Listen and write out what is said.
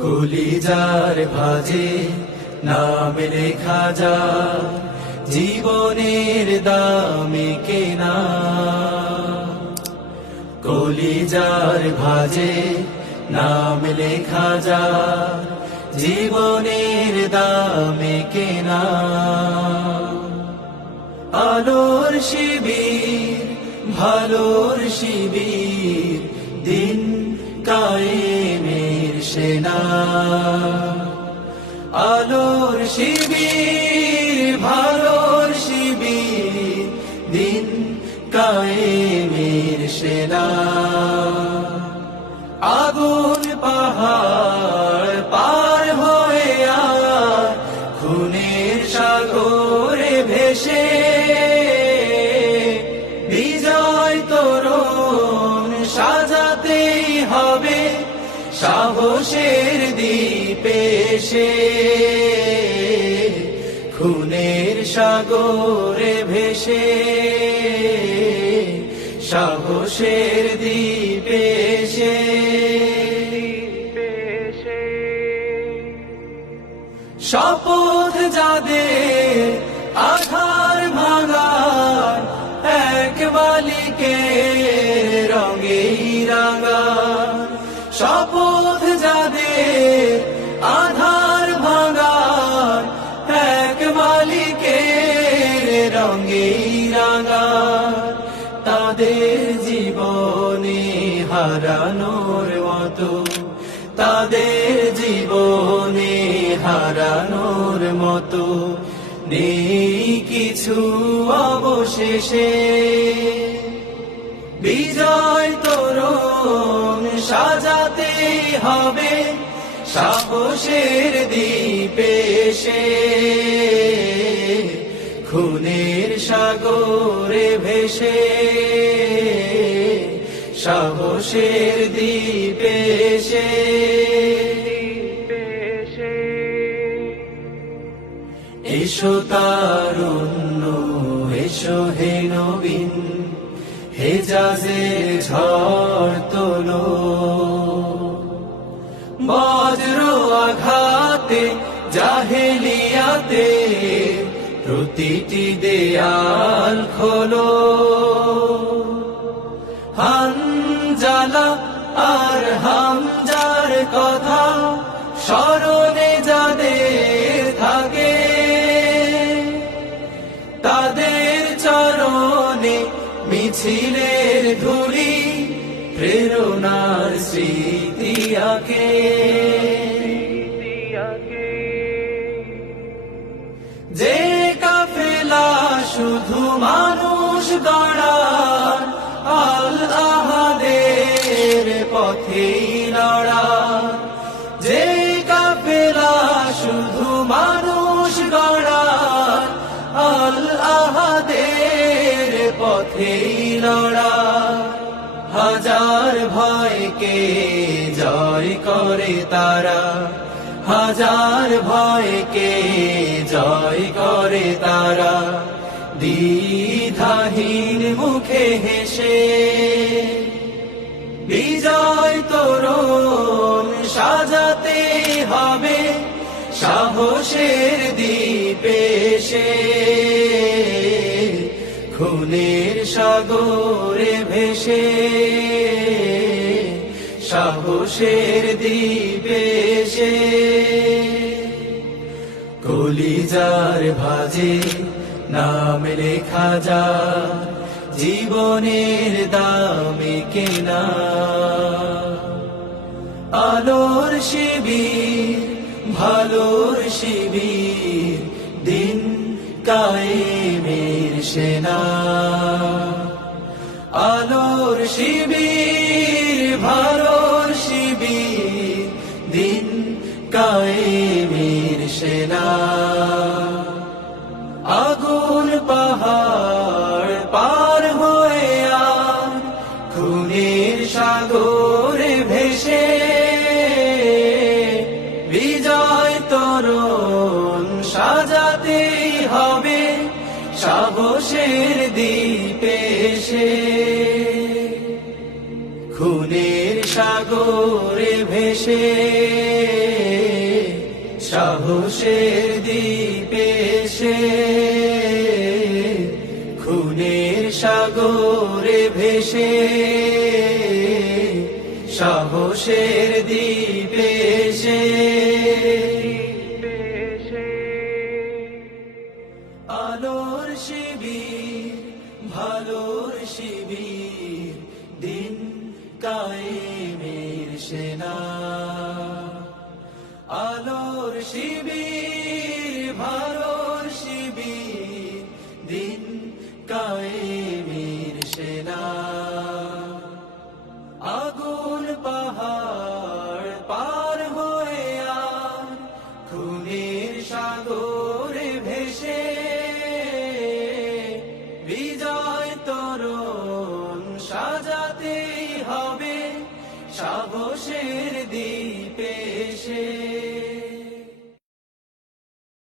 কলিজার ভাঁজে নাম লেখা যায়, জীবনের দামে কেনা। কলিজার ভাঁজে নাম লেখা যায়, জীবনের দামে কেনা। আলোর শিবির, ভালোর শিবির, দিন কায়েমের সেনা। আলোর শিবির, ভালোর শিবির, দিন কায়েমের সেনা। আগুন পাহাড় পার হয়ে আর খুনের সাগরে ভেসে, বিজয় তোরণ সাজাতেই হবে সাহসের দ্বীপে এসে। খুনের সাগরে ভেসে, সাহসের দ্বীপে এসে। শপথ যাদের আধার ভাঙার, এক বালিকের রঙেই রাঙা। শপথ যাদের আধার ভাঙার, এক মালিকের রঙেই রাঙা। তাদের জীবনে হারানোর মতো, তাদের জীবনে হারানোর মতো নেই কিছু অবশেষে। বিজয় তোরণ সাজাতে হবে সাহসের দ্বীপে এসে। খুনের সাগরে ভেসে, সাহসের দ্বীপে এসে। এসো তারুণ্য, এসো হে নবীন, হেজাজের ঝড় তোলো। বজ্র আঘাতে জাহেলিয়াতে প্রতিটি দেয়াল খোলো। হানজালা আর হামজার কথা স্মরণে যাদের থাকে, তাদের চরণে মিছিলের ধুলি প্রেরণার স্মৃতি আঁকে। যে কাফেলা শুধু মানুষ গড়ার, আল আহাদের পথেই লড়া। যে কাফেলা শুধু মানুষ গড়ার, আল আহাদের পথেই লড়া। হাজার ভয়কে জয় করে তারা, হাজার ভয়কে জয় করে তারা। দ্বিধাহীন মুখে হেসে, বিজয় তোরণ সাজাতে হবে সাহসের দ্বীপে এসে। খুনের সাগরে ভেসে, সাহসের দ্বীপে এসে। কলিজার ভাঁজে নাম লেখা যায়, জীবনের দামে কেনা। আলোর শিবির, ভালোর শিবির, দিন কায়েমের সেনা। আলোর শিবির, ভালোর শিবির, দিন কায়েমের সেনা। আগুন পাহাড় পার হয়ে আর খুনের সাগরে ভেসে, বিজয় তোরণ সাজাতেই হবে সাহসের দ্বীপে এসে। খুনের সাগরে ভেসে সাহসের দ্বীপে এসে খুনের সাগরে ভেসে সাহসের দ্বীপে এসে আলোর শিবির ভালোর শিবির দিন কায়েমের সেনা আলোর শিবির ভালো